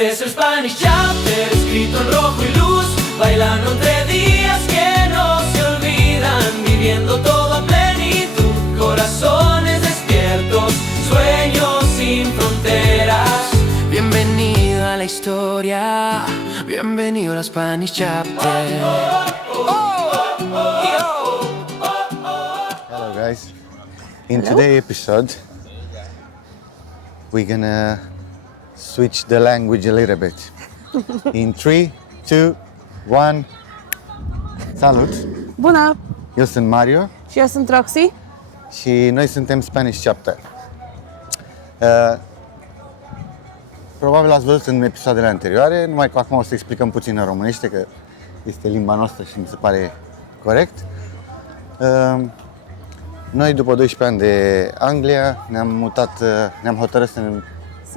Este es el Spanish Chapter, escrito en rojo y luz, bailando entre días que no se olvidan, viviendo todo a plenitud, corazones despiertos, sueños sin fronteras. Bienvenido a la historia, bienvenido a Spanish Chapter. Hello guys, in today's episode we're gonna switch the language a little bit. In 3, 2, 1. Salut! Bună! Eu sunt Mario Și eu sunt Roxy. și noi suntem Spanish Chapter. Probabil ați văzut în episoadele anterioare, numai că acum o să explicăm puțin în românește, că este limba noastră și mi se pare corect. Noi, după 12 ani de Anglia, ne-am hotărât să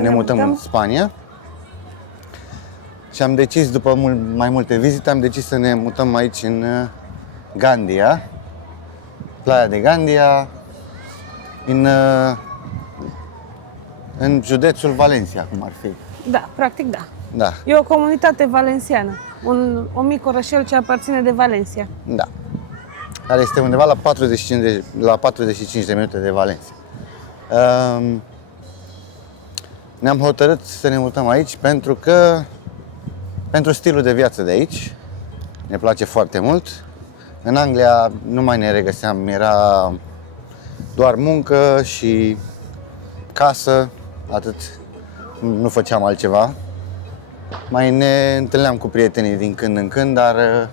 ne mutăm în Spania. Și am decis, după mai multe vizite, am decis să ne mutăm aici în Gandia, Playa de Gandia, în județul Valencia, cum ar fi. Da, practic da. Da, E o comunitate valenciană, un mic orășel ce aparține de Valencia. da. Care este undeva la 45 de minute de Valencia. Ne-am hotărât să ne mutăm aici pentru stilul de viață de aici. Ne place foarte mult. În Anglia nu mai ne regăseam, era doar muncă și casă, atât, nu făceam altceva. Mai ne întâlneam cu prietenii din când în când, dar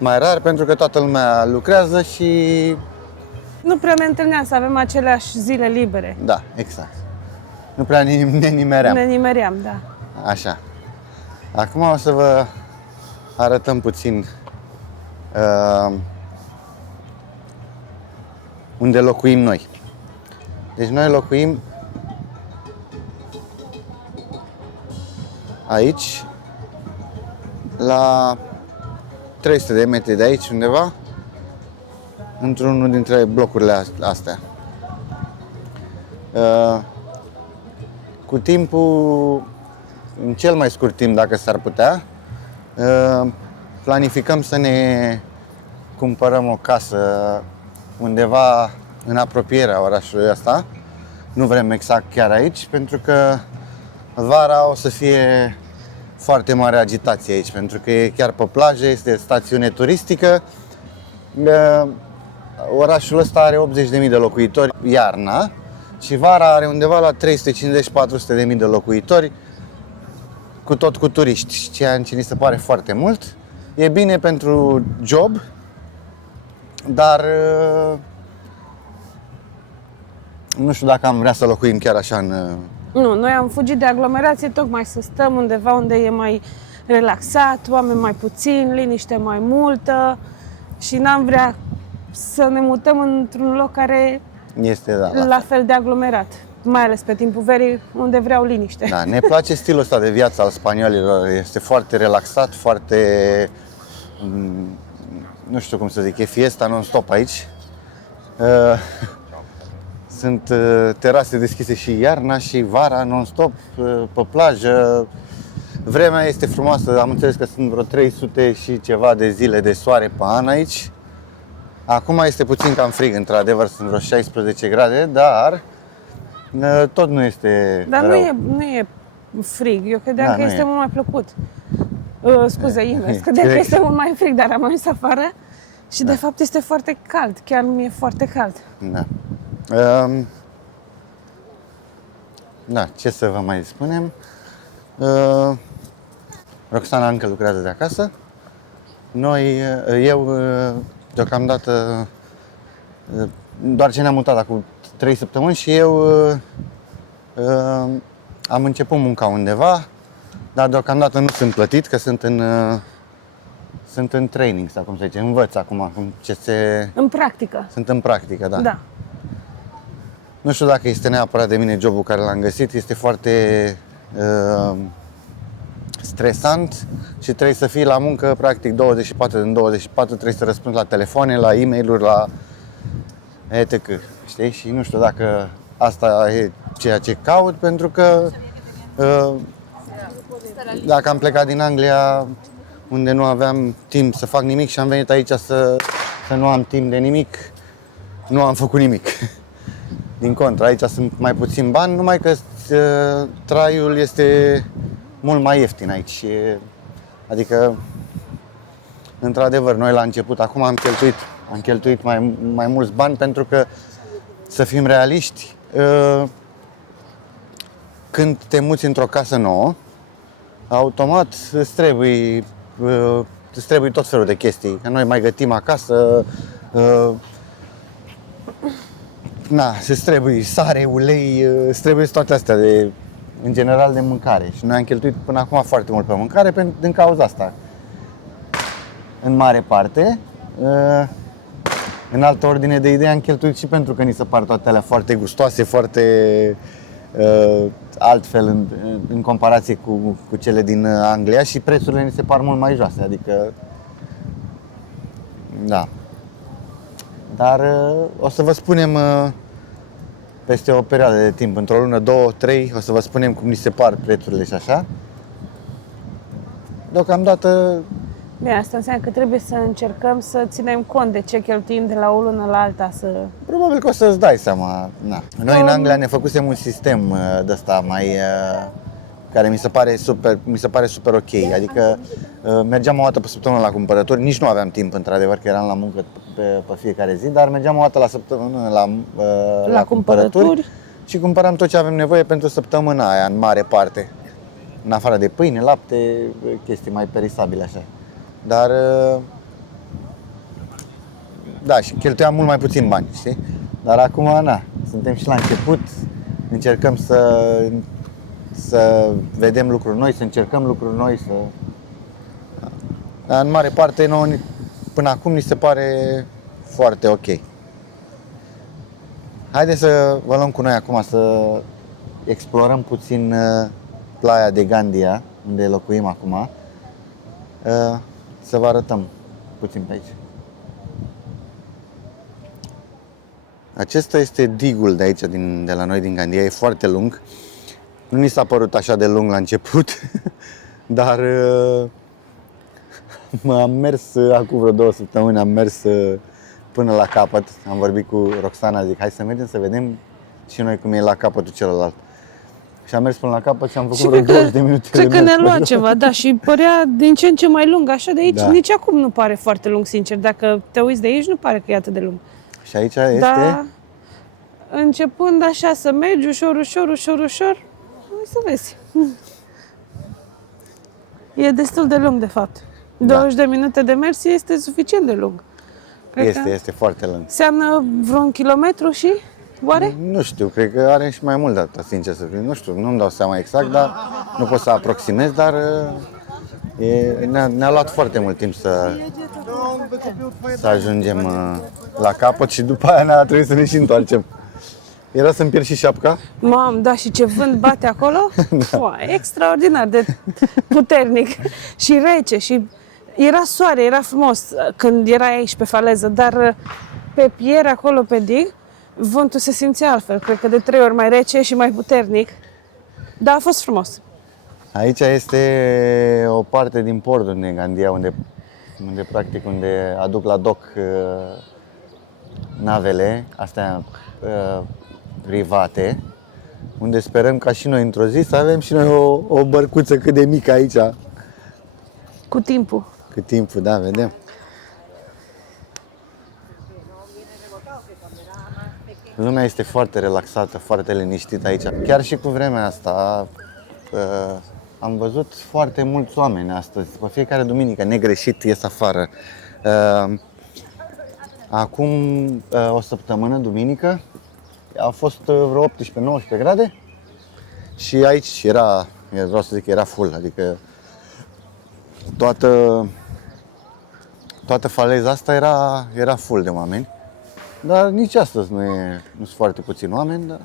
mai rar, pentru că toată lumea lucrează și... Nu prea ne întâlneam să avem aceleași zile libere. Da, exact. Nu prea ne nimeream. Ne nimeream, da. Așa. Acum o să vă arătăm puțin unde locuim noi. Deci noi locuim aici, la 300 de metri de aici undeva, într-unul dintre blocurile astea. Cu timpul, în cel mai scurt timp, dacă s-ar putea, planificăm să ne cumpărăm o casă undeva în apropierea orașului ăsta. Nu vrem exact chiar aici, pentru că vara o să fie foarte mare agitație aici, pentru că e chiar pe plajă, este stațiune turistică. Orașul ăsta are 80.000 de locuitori iarna și vara are undeva la 350-400.000 de locuitori, cu turiști, ceea ce ni se pare foarte mult. E bine pentru job, dar nu știu dacă am vrea să locuim chiar așa în... Nu, noi am fugit de aglomerație tocmai să stăm undeva unde e mai relaxat, oameni mai puțini, liniște mai multă și n-am vrea să ne mutăm într-un loc care este la fel de aglomerat, mai ales pe timpul verii, unde vreau liniște. Da, ne place stilul ăsta de viață al spaniolilor, este foarte relaxat, foarte, nu știu cum să zic, e fiesta non-stop aici. Sunt terase deschise și iarna și vara non-stop pe plajă. Vremea este frumoasă, am înțeles că sunt vreo 300 și ceva de zile de soare pe an aici. Acum este puțin cam frig, într-adevăr, sunt vreo 16 grade, dar tot nu este Dar rău. nu e frig, eu credeam că este mult mai plăcut. Scuze, invers, credeam că este mult mai frig, dar am ajuns afară și de fapt este foarte cald, chiar mi-e foarte cald. Da. Da, ce să vă mai spunem? Roxana încă lucrează de acasă. Eu deocamdată doar ce ne-am mutat acum 3 săptămâni și eu am început munca undeva, dar deocamdată nu sunt plătit, că sunt în training, sau cum se zice, învăț acum În practică. Sunt în practică, da. Da. Nu știu dacă este neapărat de mine jobul care l-am găsit, este foarte stresant și trebuie să fii la muncă practic 24 din 24, trebuie să răspunzi la telefoane, la e-mail-uri, la etc. Știi? Și nu știu dacă asta e ceea ce caut, pentru că Dacă am plecat din Anglia, unde nu aveam timp să fac nimic și am venit aici să nu am timp de nimic, nu am făcut nimic. Din contră, aici sunt mai puțin bani, numai că traiul este mult mai ieftin aici. Adică, într-adevăr, noi la început, acum am cheltuit mai mulți bani pentru că, să fim realiști, când te muți într-o casă nouă, automat îți trebuie tot felul de chestii. Că noi mai gătim acasă, îți trebuie sare, ulei, îți trebuie toate astea în general de mâncare. Și noi am cheltuit până acum foarte mult pe mâncare din cauza asta. În mare parte, în altă ordine de idei am cheltuit și pentru că ni se par toate alea foarte gustoase, foarte altfel în comparație cu cele din Anglia și prețurile ni se par mult mai joase, adică da. Dar o să vă spunem peste o perioadă de timp, într-o lună, 2, 3, o să vă spunem cum ni se par prețurile și așa. Deocamdată Bine, asta înseamnă că trebuie să încercăm să ținem cont de ce cheltuim de la o lună la alta, probabil că o să-ți dai seama. Na. Noi în Anglia ne făcusem un sistem de ăsta care mi se pare super ok. Adică mergeam o dată pe săptămână la cumpărături, nici nu aveam timp într-adevăr că eram la muncă pe fiecare zi, dar mergeam o dată la săptămână la cumpărături și cumpăram tot ce avem nevoie pentru săptămâna aia în mare parte. În afară de pâine, lapte, chestii mai perisabile așa. Dar da, și cheltuiam mult mai puțin bani, știi? Dar acum, suntem și la început, încercăm să vedem lucruri noi, să încercăm lucruri noi, Dar în mare parte, nouă, până acum, ni se pare foarte ok. Haideți să vă luăm cu noi acum să explorăm puțin playa de Gandia, unde locuim acum. Să vă arătăm puțin pe aici. Acesta este digul de aici, de la noi din Gandia, e foarte lung. Nu ni s-a părut așa de lung la început, dar am mers acum vreo 2 săptămâni, am mers până la capăt. Am vorbit cu Roxana, zic, hai să mergem să vedem și noi cum e la capătul celălalt. Și am mers până la capăt și am făcut vreo 20 de minute. Cred că ne-a luat ceva, da, și părea din ce în ce mai lung, așa de aici, Da. Nici acum nu pare foarte lung, sincer. Dacă te uiți de aici, nu pare că e atât de lung. Și aici este... Da, începând așa să mergi ușor, hai să vezi. E destul de lung, de fapt. 20 de minute de mers este suficient de lung. Cred că Este foarte lung. înseamnă vreo 1 kilometru și... Oare? Nu știu, cred că are și mai mult de atât, sincer să fiu. Nu știu, nu-mi dau seama exact, dar nu pot să aproximez, dar ne-a luat foarte mult timp să ajungem la capăt și după aia ne-a trebuit să ne și întoarcem. Era să-mi pierd și șapca? Mam, da, și ce vânt bate acolo? Da. Extraordinar de puternic și rece și era soare, era frumos când erai aici pe faleză, dar pe piere acolo pe dig, vântul se simțea altfel, cred că de 3 ori mai rece și mai puternic, dar a fost frumos. Aici este o parte din portul din Gandia, unde aduc la doc navele, astea private, unde sperăm ca și noi într-o zi să avem și noi o bărcuță cât de mică aici. Cu timpul. Cât timpul, da, vedem. Lumea este foarte relaxată, foarte liniștită aici. Chiar și cu vremea asta am văzut foarte mulți oameni astăzi. Pe fiecare duminică, negreșit, ies afară. Acum o săptămână, duminică, a fost vreo 18-19 grade și aici vreau să zic, era full, adică toată faleza asta era full de oameni. Dar nici astăzi nu sunt foarte puțini oameni, dar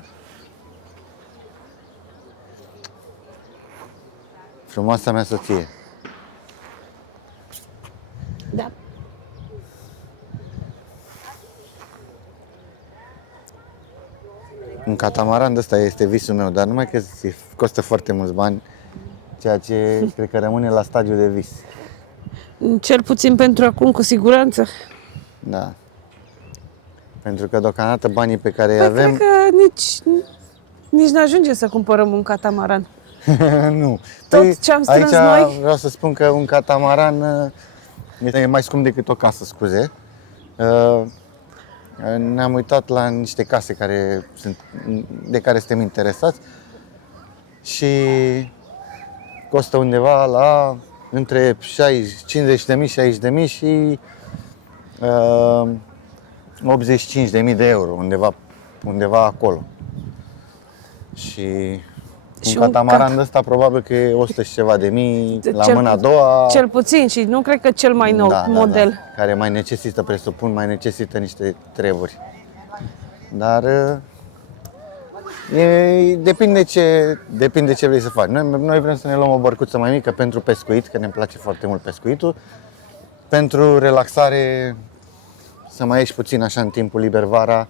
frumoasa mea soție. Da. Un catamaran de ăsta este visul meu, dar numai că costă foarte mulți bani ceea ce cred că rămâne la stadiul de vis. Cel puțin pentru acum, cu siguranță. Da. Pentru că deocamdată banii pe care îi Păi avem... cred că nici n-ajunge să cumpărăm un catamaran. Nu. Tot ce am strâns aici noi? vreau să spun că un catamaran este mai scump decât o casă, scuze. Ne-am uitat la niște case de care suntem interesați și costă undeva la între 50.000, 60.000 și 85.000 de euro, undeva acolo. Și Și un catamaran ăsta probabil că e 100 și ceva de mii la mâna a doua. Cel puțin și nu cred că cel mai nou model. Da, care mai necesită niște treburi. Dar depinde ce vrei să faci. Noi vrem să ne luăm o bărcuță mai mică pentru pescuit, că ne place foarte mult pescuitul. Pentru relaxare, să mai ieși puțin așa în timpul liber vara,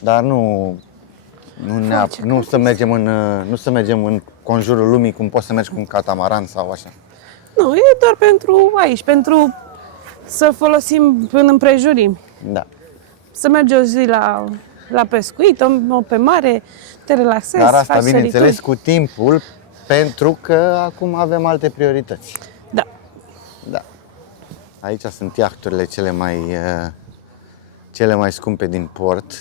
dar nu să mergem în conjurul lumii cum poți să mergi cu un catamaran sau așa. Nu, e doar pentru să folosim în împrejurim. Da. Să mergi o zi la pescuit, o pe mare, te relaxezi, Dar asta, faci bineînțeles, sărituri. cu timpul, pentru că acum avem alte priorități. Da. Da. Aici sunt iahturile cele mai scumpe din port.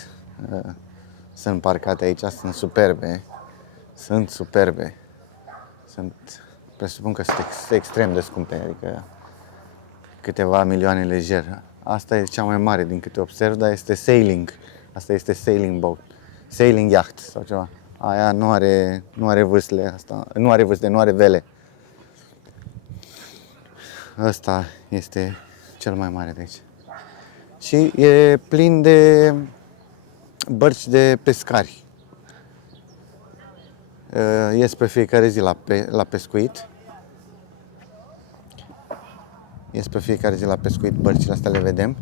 Sunt parcate aici, sunt superbe. Presupun că sunt extrem de scumpe, adică câteva milioane lejer. Asta e cea mai mare din câte observ, dar este sailing. Asta este sailing boat, sailing yacht sau ceva. Aia nu are vâsle, nu are vele. Ăsta este cel mai mare de aici. Și e plin de bărci de pescari. Ies pe fiecare zi la pescuit. Bărcile astea le vedem.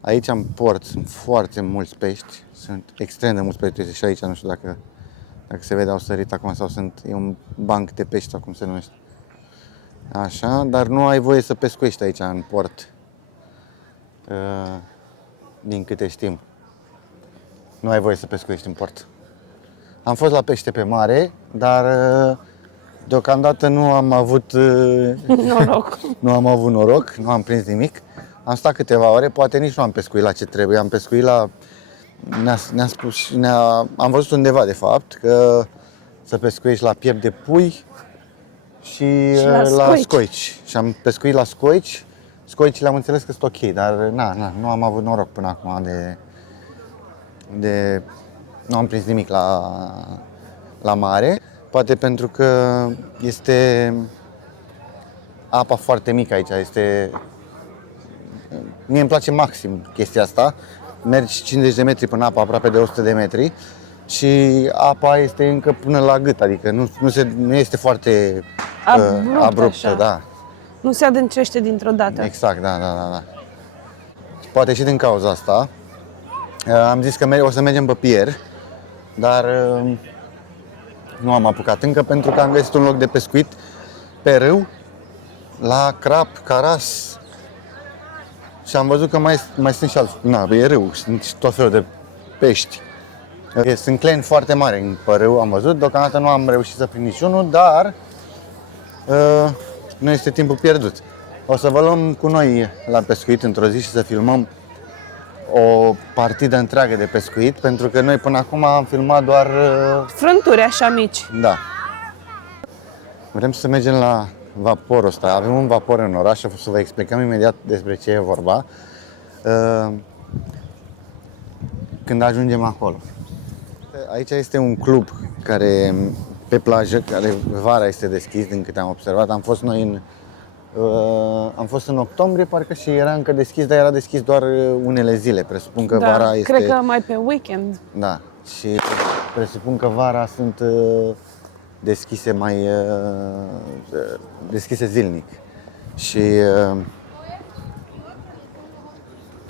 Aici în port sunt foarte mulți pești, sunt extrem de mulți pești și aici, nu știu dacă se vede, au sărit acum sau e un banc de pești sau cum se numește. Așa, dar nu ai voie să pescuiești aici în port, din câte știm. Nu ai voie să pescuiești în port. Am fost la pește pe mare, dar deocamdată nu am avut Noroc. noroc, nu am prins nimic. Am stat câteva ore, poate nici nu am pescuit la ce trebuie. Am pescuit am văzut undeva de fapt că să pescuiești la piept de pui și la scoici. Și am pescuit la scoici. Scoicile am înțeles că sunt ok, dar nu am avut noroc până acum nu am prins nimic la mare. Poate pentru că este apa foarte mică aici, mie îmi place maxim chestia asta. Mergi 50 de metri până apa aproape de 100 de metri și apa este încă până la gât, adică nu este foarte abruptă, da. Nu se adâncește dintr-o dată. Exact, da. Poate și din cauza asta. Am zis că o să mergem pe pier, dar nu am apucat încă pentru că am găsit un loc de pescuit pe râu, la crap, caras și am văzut că mai sunt și alți, e râu, sunt tot felul de pești. Sunt cleni foarte mari pe râu, am văzut, deocamdată nu am reușit să prind niciunul, dar nu este timpul pierdut. O să vă luăm cu noi la pescuit într-o zi și să filmăm o partidă întreagă de pescuit, pentru că noi până acum am filmat doar frânturi așa mici. Da. Vrem să mergem la vaporul ăsta. Avem un vapor în oraș și o să vă explicăm imediat despre ce e vorba când ajungem acolo. Aici este un club pe plajă, care vara este deschis, din câte am observat. Am fost în octombrie, parcă, și era încă deschis, dar era deschis doar unele zile. Presupun că vara este... cred că mai pe weekend. Da, și presupun că vara sunt deschise zilnic. Și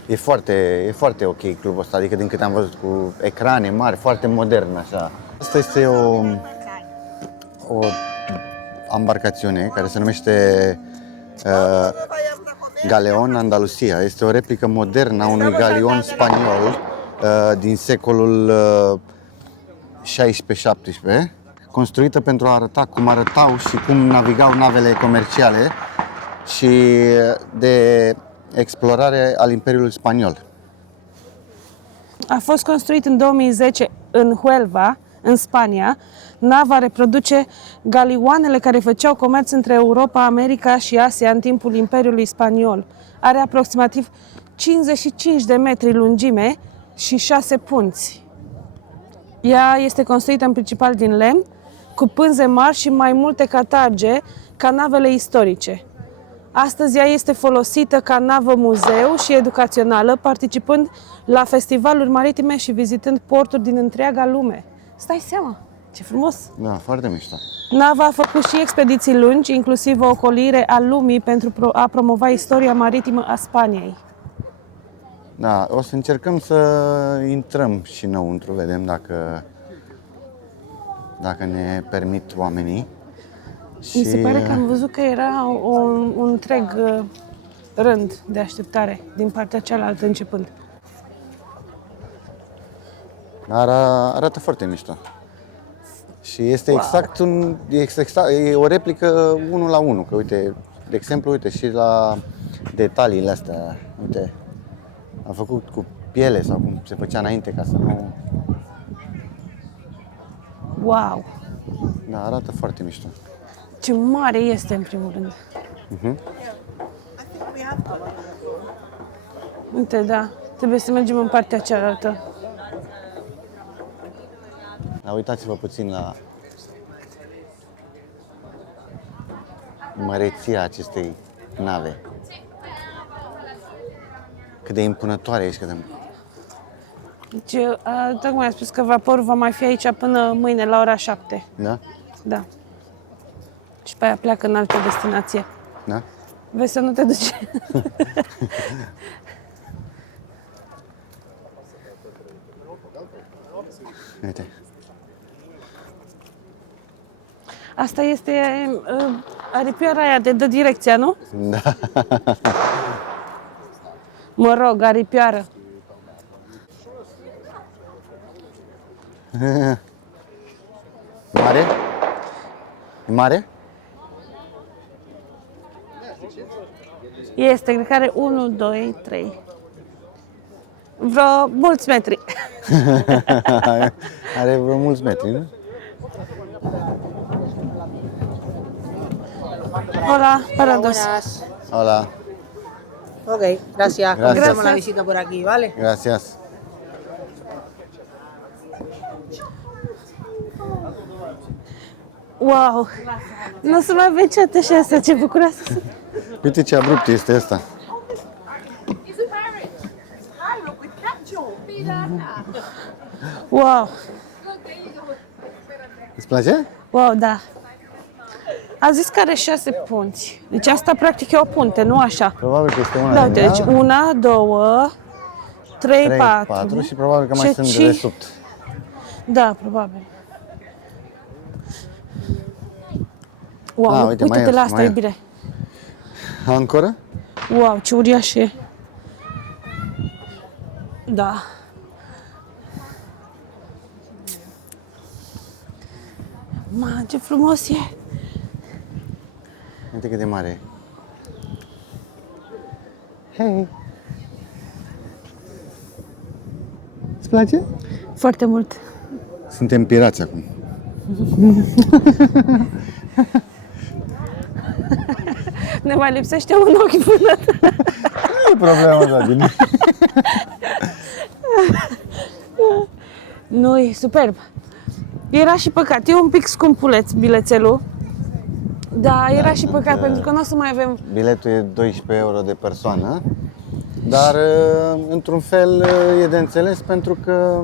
e foarte ok clubul ăsta, adică din câte am văzut, cu ecrane mari, foarte modern așa. Asta este o embarcațiune care se numește Galeon Andalusia. Este o replică modernă a unui galion spaniol din secolul 16-17, construită pentru a arăta cum arătau și cum navigau navele comerciale și de explorare al Imperiului Spaniol. A fost construit în 2010 în Huelva, în Spania. Nava reproduce galioanele care făceau comerț între Europa, America și Asia în timpul Imperiului Spaniol. Are aproximativ 55 de metri lungime și 6 punți. Ea este construită în principal din lemn, cu pânze mari și mai multe catarge ca navele istorice. Astăzi ea este folosită ca navă muzeu și educațională, participând la festivaluri maritime și vizitând porturi din întreaga lume. Stai seama, ce frumos! Da, foarte mișto. Nava a făcut și expediții lungi, inclusiv o ocolire a lumii pentru a promova istoria maritimă a Spaniei. Da, o să încercăm să intrăm și înăuntru, vedem dacă ne permit oamenii. Mi se pare că am văzut că era un întreg rând de așteptare din partea cealaltă începând. Arată foarte mișto. Și este exact e o replică 1 la 1, că uite, de exemplu, uite și la detaliile astea, uite, am făcut cu piele sau cum se făcea înainte ca să nu... Wow! Da, arată foarte mișto. Ce mare este în primul rând. Uite, da, trebuie să mergem în partea cealaltă. Dar uitați-vă puțin la măreția acestei nave. Cât de impunătoare ești, cât de... Deci, tocmai a spus că vaporul va mai fi aici până mâine la ora 7. Da? Da. Și pe aia pleacă în altă destinație. Da? Vezi să nu te duci. Uite. Asta este aripioara aia de dă direcția, nu? Da. Mă rog, aripioară. Mare? E mare? Este, cred că are 1, 2, 3. Vreo mulți metri. Are vreo mulți metri, nu? Hola, parados. Buenas. Hola, Ok, gracias. Gracias. Comenzamos la visita por aquí, ¿vale? gracias. Wow! Nu o să mai vezi ce așa asta, ce bucuroasă sunt. Uite ce abrupt este ăsta. Wow! Îți place? Wow, da. A zis că are 6 punți. Deci asta practic e o punte, nu așa? Probabil că este una Da, din uite, deci 1, 2, 3, 3, 4. 4 și probabil că mai Și sunt ci- de desubt. Da, probabil. Wow, Ah, uite, mai uite-te e- la asta, mai e. iubire. Ancoră? Wow, ce uriaș e. Da. Ma, ce frumos e. Uite cât de mare e. Hei! Îți place? Foarte mult. Suntem pirați acum. Ne mai lipsește un ochi până. Nu e problema asta, bine. Nu, e superb. Era și păcat. E un pic scumpuleț bilețelul. Da, era și păcat, pentru că nu o să mai avem... Biletul e 12 euro de persoană, dar într-un fel e de înțeles pentru că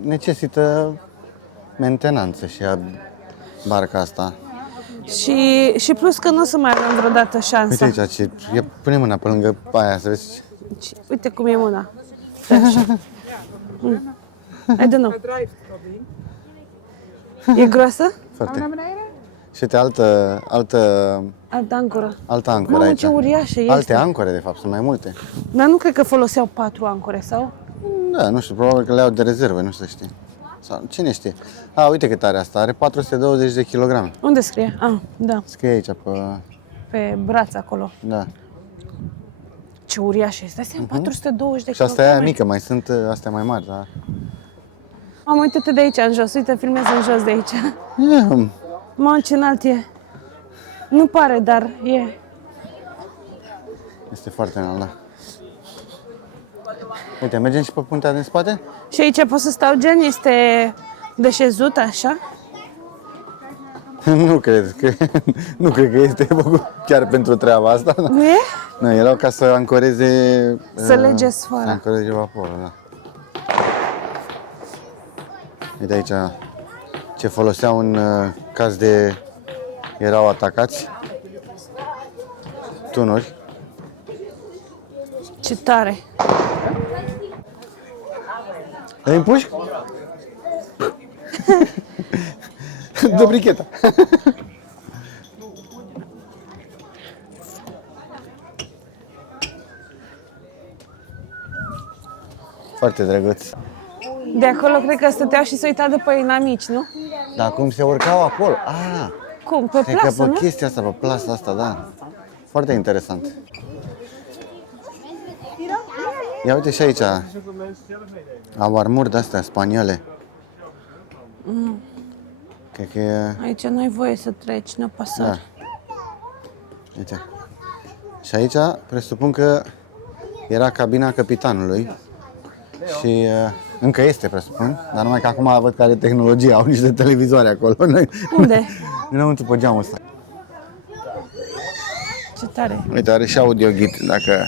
necesită mentenanță și barca asta. Și plus că nu o să mai avem vreodată Uite șansa. aici, pune mâna pe lângă aia să vezi. Uite cum e mâna. Stai așa. I don't know. E groasă? Foarte. Și uite, altă Altă ancoră. ancoră Mamă, aici. ce uriașă este. Alte ancore, de fapt, sunt mai multe. Dar nu cred că foloseau 4 ancore, sau? Da, nu știu, probabil că le au de rezervă, nu știu, știi. Sau cine știe. A, uite cât are asta, are 420 de kilograme. Unde scrie? Ah, da, Scrie aici pe... pe braț acolo. Da. Ce uriașă este. Astea 420 de Și asta e aia kilograme. mică, mai sunt astea mai mari, da. Mamă, uite-te de aici, în jos. Uite, filmează în jos de aici. Mamă, ce înalt e. Nu pare, dar e. Este foarte înalt, da. Uite, mergem și pe puntea din spate? Și aici pot să stau gen? Este de șezut, așa? Nu cred că este făcut chiar pentru treaba asta. Da. Nu e? Nu, erau ca să ancoreze... Să lege sfoara. Să ancoreze vaporul, da. Uite aici ce foloseau în caz de... erau atacați. Tunuri. Ce tare. Îi împuși? Dă bricheta. Foarte drăguț. De acolo cred că stăteau și se uitau după inamici, nu? Dar cum se urcau acolo? Ah, Cum? Pe cred că plasă, pe nu? chestia asta, pe plasa asta, da. Foarte interesant. Ia uite și aici. Au armuri de-astea spaniole. Cred că e... Aici nu ai voie să treci, nu pasă. Da. Uite. Și aici presupun că era cabina capitanului. Și încă este, presupun. Dar numai că acum văd că are tehnologie, au niște televizoare acolo. Unde? Înăuntru pe geamul ăsta. Ce tare. Uite, are și audio ghid, dacă...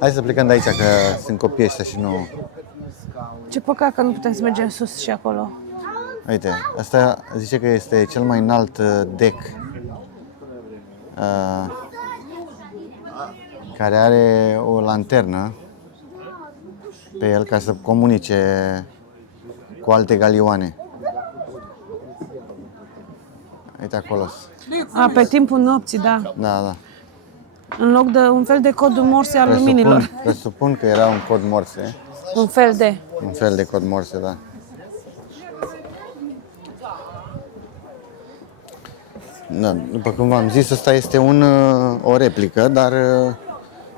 Hai să plecăm de aici, că sunt copii ăștia și nu... Ce păcat că nu putem să mergem sus și acolo. Uite, asta zice că este cel mai înalt deck care are o lanternă pe el ca să comunice cu alte galioane. Uite acolo. A, pe timpul nopții, da. Da, da. În loc de un fel de cod morse al luminilor. Presupun că era un cod morse. Un fel de. Un fel de cod morse, da. Da, după cum v-am zis, asta este o replică, dar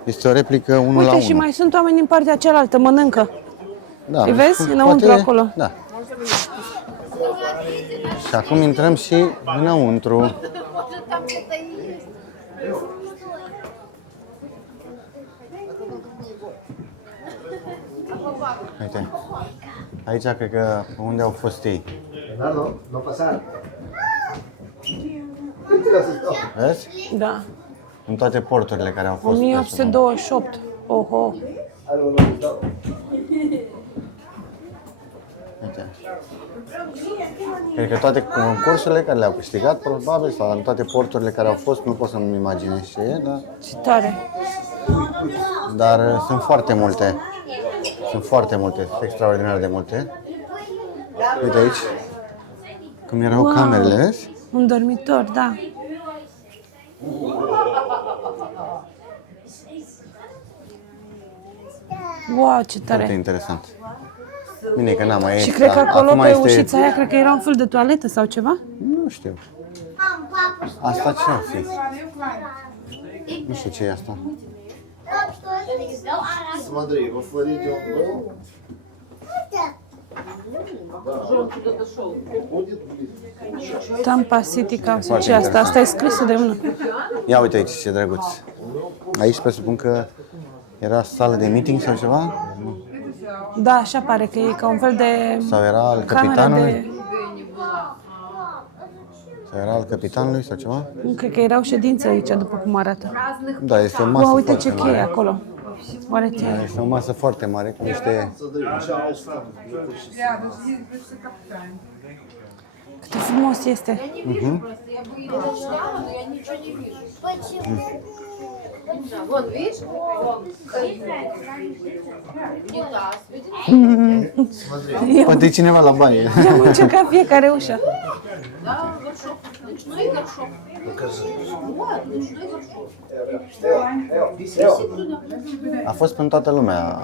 este o replică unul la Uite, și unul. mai sunt oameni din partea cealaltă, mănâncă. Da, Îi vezi? Înăuntru acolo. Da. Și acum intrăm și înăuntru. Uite, aici cred că unde au fost ei. Vezi? Da. În toate porturile care au fost. 1828. Oho. Uite. Cred că toate concursurile care le-au câștigat, probabil, sau în toate porturile care au fost, nu pot să-mi imaginez ce e, Ce tare. dar sunt foarte multe. Sunt foarte multe, sunt extraordinar de multe. Uite aici, cum erau camerele, vezi? Un dormitor, da. Wow, ce Foarte tare. interesant. Bine că n-am mai Și cred că acolo acum pe este... ușița aia, cred că era un fel de toaletă sau ceva? Nu știu. Asta ce ar fi? Nu știu ce e asta. Смотри, во Флориде он был. Tampa City Council. Ce asta? Asta e scrisă de mână. Ia uite aici ce drăguț. Aici presupun că era sală de meeting sau ceva? Da, așa pare că e ca un fel de Sau era al cameră capitanului? de... Sau era al capitanului sau ceva? Nu, cred că erau ședințe aici, după cum arată. Da, este o masă Wow, uite foarte ce cheie mare. acolo. Oare ce e? Este o masă foarte mare cu niște... Cât de frumos este. Poate e cineva la baie. Am încercat fiecare ușă. A fost pentru toată lumea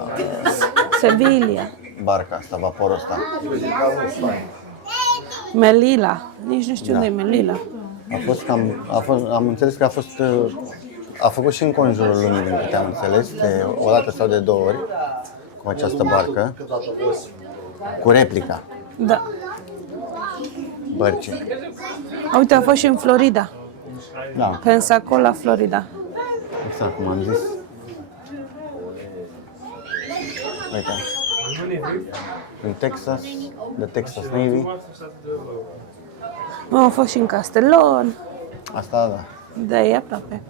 Sevilla, barca asta, vaporul ăsta. Melilla. Nici nu știu unde e Melilla. Am înțeles că a făcut și în conjurul lumii, din câte am înțeles, de o dată sau de două ori, cu această barcă, cu replica Da. bărcii. Uite, a fost și în Florida. Da, Pensacola, Florida. exact cum am zis. Uite, în Texas, de Texas Navy, Am fost și în Castellon. asta da. Da, e aproape.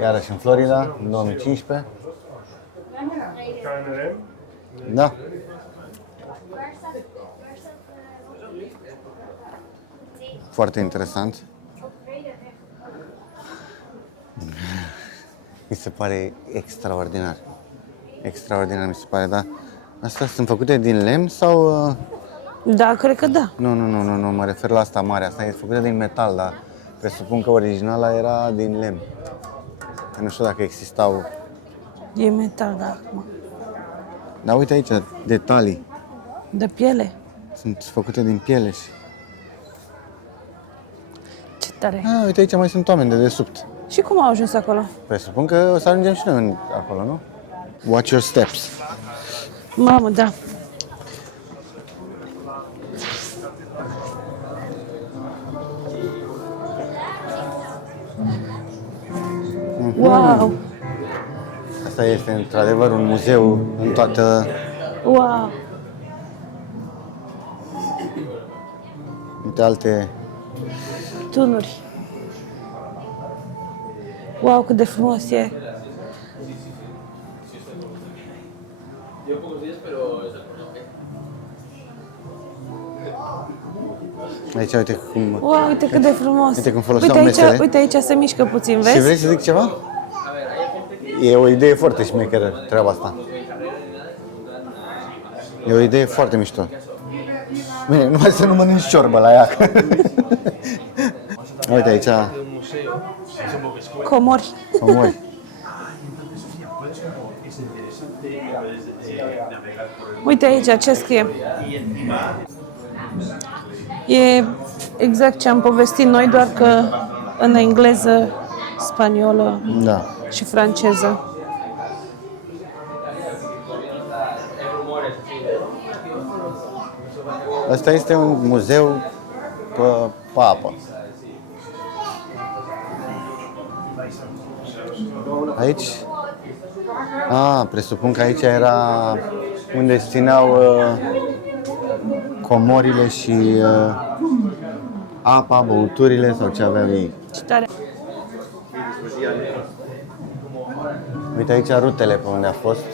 Iarăși în Florida, în 2015. Da. Foarte interesant. Mi se pare extraordinar. Extraordinar mi se pare, da. Astea sunt făcute din lemn sau... Da, cred că da. Nu, mă refer la asta mare. Asta e făcută din metal, dar presupun că originala era din lemn. Nu știu dacă existau... E metal, da, acum. Dar uite aici, detalii. De piele. Sunt făcute din piele și... Ce tare. Uite aici mai sunt oameni de desubt. Și cum au ajuns acolo? Presupun că o să ajungem și noi acolo, nu? Watch your steps. Mamă, da. Wow! Asta este într-adevăr un muzeu în toată... Wow! Uite alte... Tunuri. Wow, cât de frumos e. Aici uite cum... Wow, uite cât de frumos. Uite cum foloseau uite aici, mesele. uite aici se mișcă puțin, vezi? Și vrei să zic ceva? E o idee foarte șmecheră treaba asta. E o idee foarte mișto. Bine, numai să nu mănânci ciorbă la ea. Uite aici, Comori. omori. Uite aici ce scrie. E exact ce am povestit noi, doar că în engleză, spaniolă Da. și franceză. Asta este un muzeu pe apă. Aici? Presupun că aici era unde se țineau comorile și apa, băuturile sau ce aveau ei. Ce tare. Uite aici rutele pe unde a fost.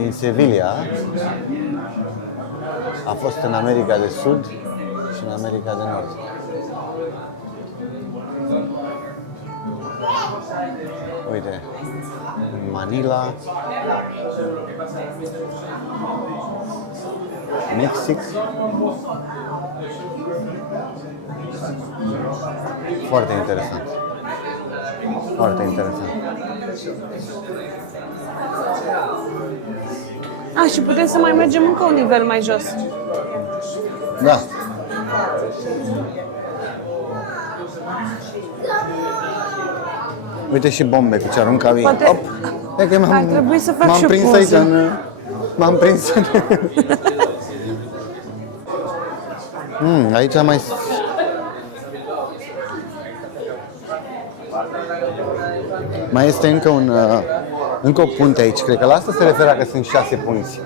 Din Sevilla a fost în America de Sud și în America de Nord. Uite, în Manila, Mexic. Foarte interesant. Foarte interesant. Și putem să mai mergem încă un nivel mai jos. Da. Uite și bombe cu ce aruncă ei. Poate E că ar trebui să fac și o prins poză. aici m-am prins aici mai... Mai este încă o punte aici. Cred că la asta se referă că sunt 6 punți.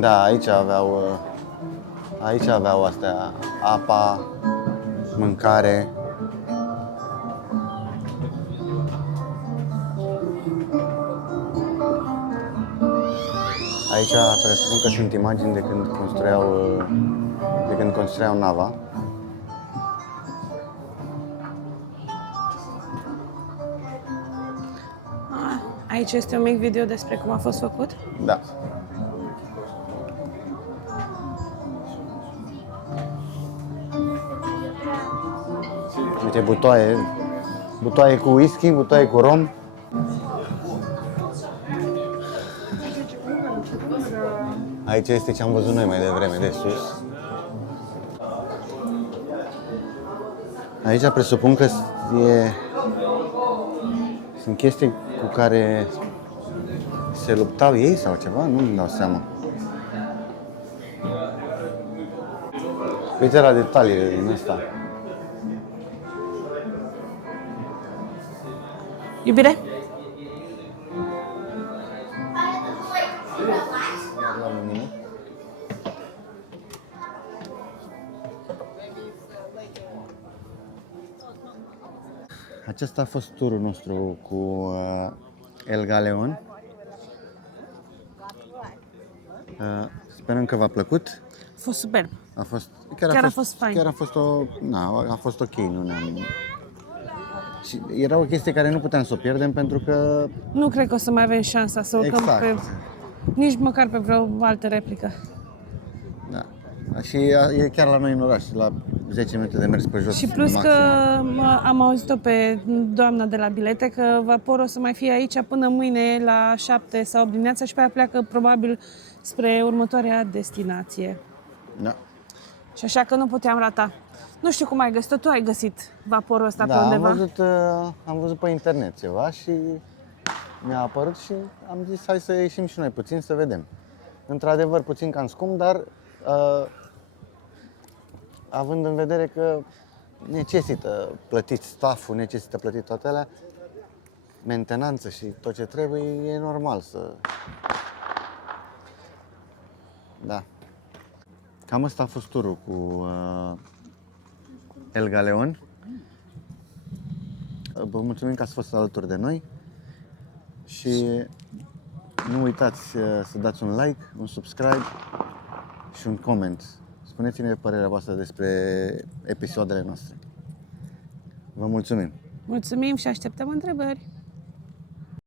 Da, aici aveau astea, apa, mâncare, Aici presupun că sunt imagini de când construiau nava. Aici este un mic video despre cum a fost făcut. Da. Uite, butoaie cu whisky, butoaie cu rom. Aici este ce am văzut noi mai devreme, de sus. Aici presupun că sunt chestii cu care se luptau ei sau ceva, nu-mi dau seama. Uite la detaliile din asta. Iubire? Acesta a fost turul nostru cu El Galeon. Sperăm că v-a plăcut. A fost superb. A fost, a fost fain. Chiar a fost a fost ok, nu ne-am... Și era o chestie care nu puteam să o pierdem pentru că... Nu cred că o să mai avem șansa să urcăm Exact. nici măcar pe vreo altă replică. Da. Și e chiar la noi în oraș, la 10 minute de mers pe jos. Și plus maxim. că am auzit-o pe doamna de la bilete că vaporul o să mai fie aici până mâine la 7 sau 8 dimineața și pe aia pleacă probabil spre următoarea destinație. Da. Și așa că nu puteam rata. Nu știu cum ai găsit-o, tu ai găsit vaporul ăsta pe Da, undeva? am văzut pe internet ceva și mi-a apărut și am zis hai să ieșim și noi puțin să vedem. Într-adevăr puțin cam scump, dar având în vedere că necesită plătit staff-ul, necesită plătit toate alea, mentenanță și tot ce trebuie, e normal să... Da. Cam asta a fost turul cu El Galeon. Vă mulțumim că ați fost alături de noi și nu uitați să dați un like, un subscribe și un comment. Spuneți-ne părerea voastră despre episoadele noastre. Vă mulțumim! Mulțumim și așteptăm întrebări!